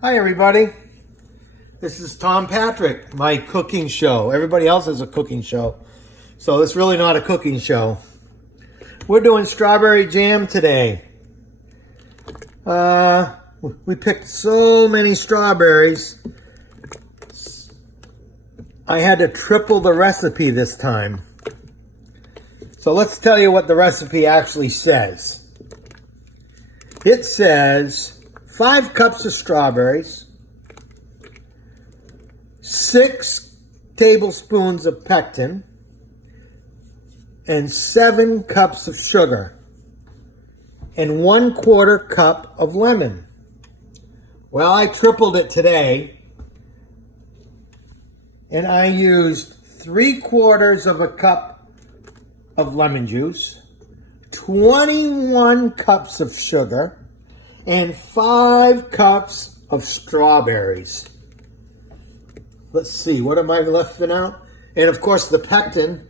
Hi everybody, this is Tom Patrick, my cooking show. Everybody else has a cooking show, so it's really not a cooking show. We're doing strawberry jam today. We picked so many strawberries, I had to triple the recipe this time. So let's tell you what the recipe actually says. It says 5 cups of strawberries, 6 tablespoons of pectin, and 7 cups of sugar, and 1/4 cup of lemon. Well, I tripled it today, and I used 3/4 of a cup of lemon juice, 21 cups of sugar, and 5 cups of strawberries. Let's see, what am I leaving out? And of course the pectin,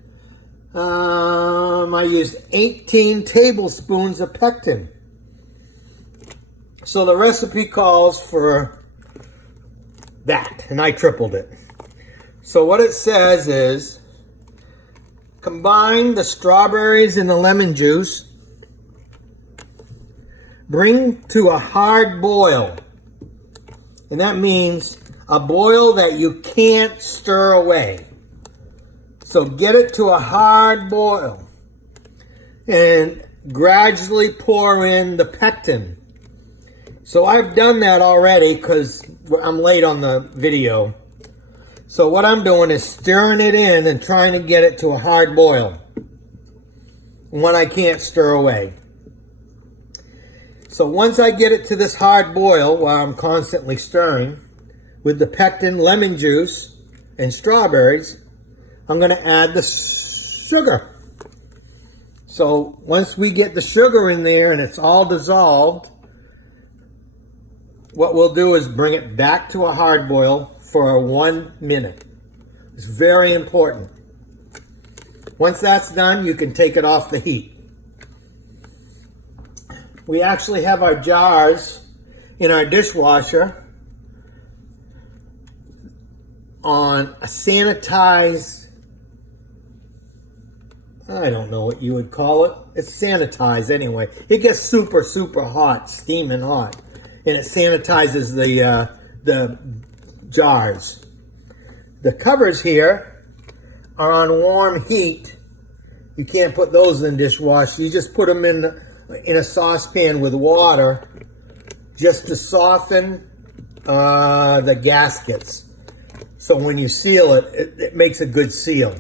I used 18 tablespoons of pectin. So the recipe calls for that, and I tripled it. So what it says is, combine the strawberries and the lemon juice, bring to a hard boil. And that means a boil that you can't stir away. So get it to a hard boil and gradually pour in the pectin. So I've done that already because I'm late on the video. So what I'm doing is stirring it in and trying to get it to a hard boil, one I can't stir away. So once I get it to this hard boil, while I'm constantly stirring, with the pectin, lemon juice, and strawberries, I'm going to add the sugar. So once we get the sugar in there and it's all dissolved, what we'll do is bring it back to a hard boil for 1 minute. It's very important. Once that's done, you can take it off the heat. We actually have our jars in our dishwasher on a sanitized, I don't know what you would call it. It's sanitized anyway. It gets super, super hot, steaming hot. And it sanitizes the jars. The covers here are on warm heat. You can't put those in the dishwasher. You just put them in a saucepan with water just to soften the gaskets. So when you seal it, it makes a good seal.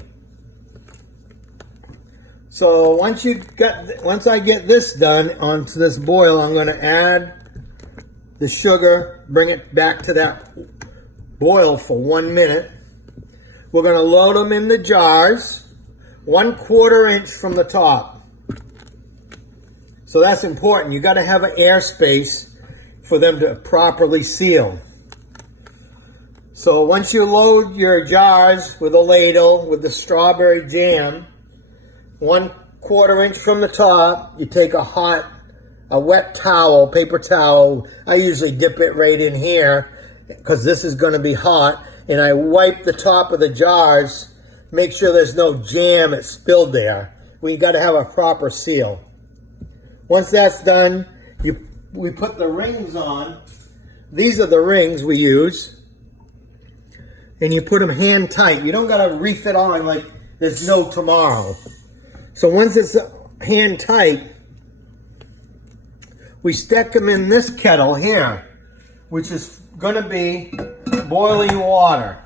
So once I get this done onto this boil, I'm going to add the sugar, bring it back to that boil for 1 minute. We're going to load them in the jars, 1/4 inch from the top. So that's important. You got to have an air space for them to properly seal. So once you load your jars with a ladle with the strawberry jam, 1/4 inch from the top, you take a wet towel, paper towel. I usually dip it right in here because this is going to be hot. And I wipe the top of the jars, make sure there's no jam that's spilled there. We got to have a proper seal. Once that's done, we put the rings on. These are the rings we use. And you put them hand tight. You don't got to reef it on like there's no tomorrow. So once it's hand tight, we stick them in this kettle here, which is going to be boiling water.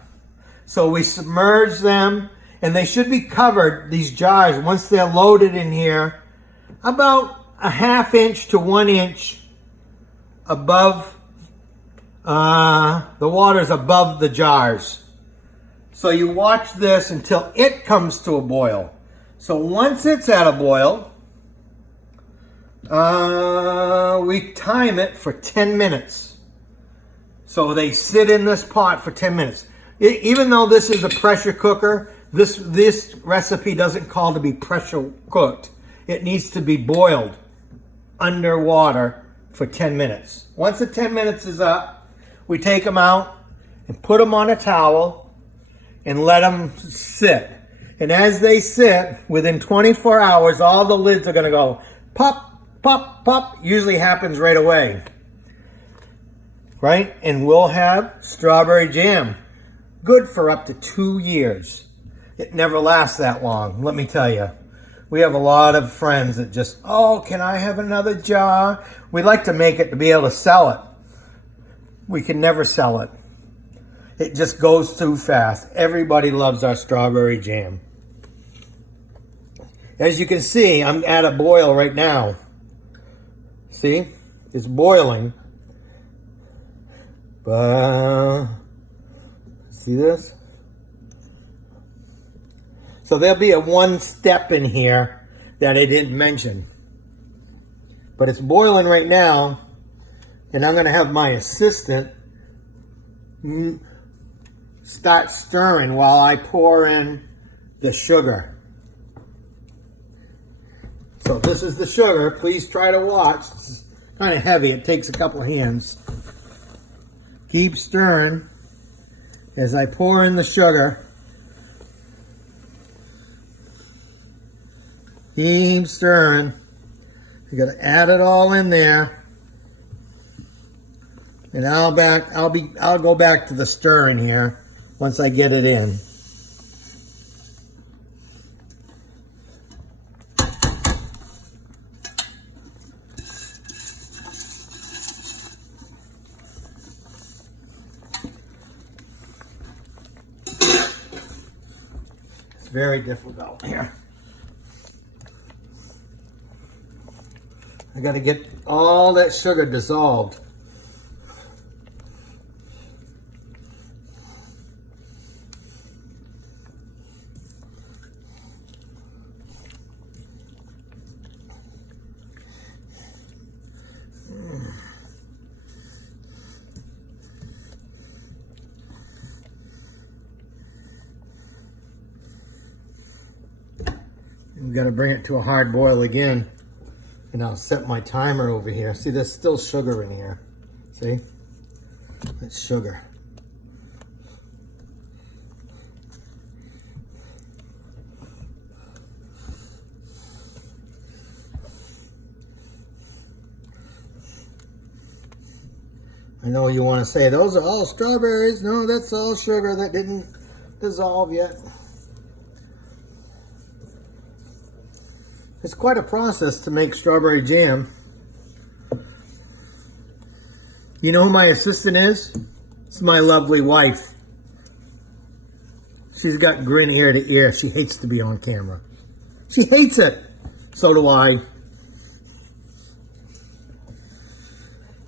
So we submerge them, and they should be covered, these jars, once they're loaded in here, about a 1/2 inch to 1 inch above, the water's above the jars. So you watch this until it comes to a boil. So once it's at a boil, we time it for 10 minutes. So they sit in this pot for 10 minutes. Even though this is a pressure cooker, this recipe doesn't call to be pressure cooked. It needs to be boiled underwater for 10 minutes. Once the 10 minutes is up, we take them out and put them on a towel and let them sit. And as they sit, within 24 hours, all the lids are going to go pop, pop, pop. Usually happens right away. Right? And we'll have strawberry jam. Good for up to 2 years. It never lasts that long, let me tell you. We have a lot of friends that just, oh, can I have another jar? We like to make it to be able to sell it. We can never sell it. It just goes too fast. Everybody loves our strawberry jam. As you can see, I'm at a boil right now. See? It's boiling. But, see this? So there'll be a one step in here that I didn't mention. But it's boiling right now, and I'm going to have my assistant start stirring while I pour in the sugar. So this is the sugar. Please try to watch. It's kind of heavy. It takes a couple hands. Keep stirring as I pour in the sugar. Keep stirring. You got to add it all in there, and I'll go back to the stirring here once I get it in. It's very difficult here. I got to get all that sugar dissolved. We've got to bring it to a hard boil again. And I'll set my timer over here. See, there's still sugar in here. See? That's sugar. I know you want to say, those are all strawberries. No, that's all sugar that didn't dissolve yet. It's quite a process to make strawberry jam. You know who my assistant is? It's my lovely wife. She's got grin ear to ear. She hates to be on camera. She hates it. So do I.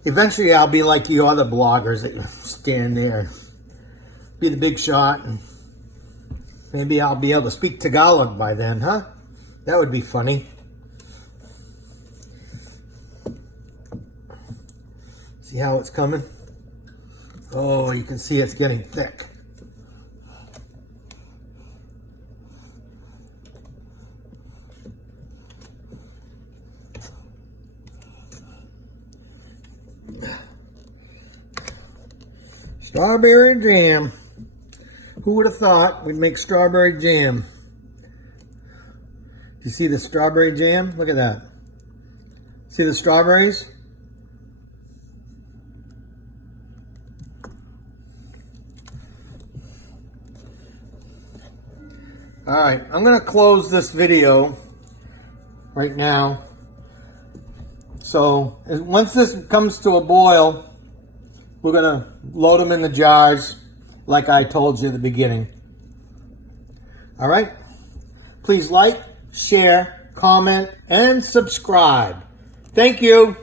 Eventually I'll be like you other bloggers that stand there. Be the big shot. And maybe I'll be able to speak Tagalog by then, huh? That would be funny. See how it's coming? Oh, you can see it's getting thick. Strawberry jam. Who would have thought we'd make strawberry jam? You see the strawberry jam? Look at that. See the strawberries? Alright, I'm going to close this video right now. So, once this comes to a boil, we're going to load them in the jars like I told you at the beginning. Alright? Please like, share, comment, and subscribe. Thank you.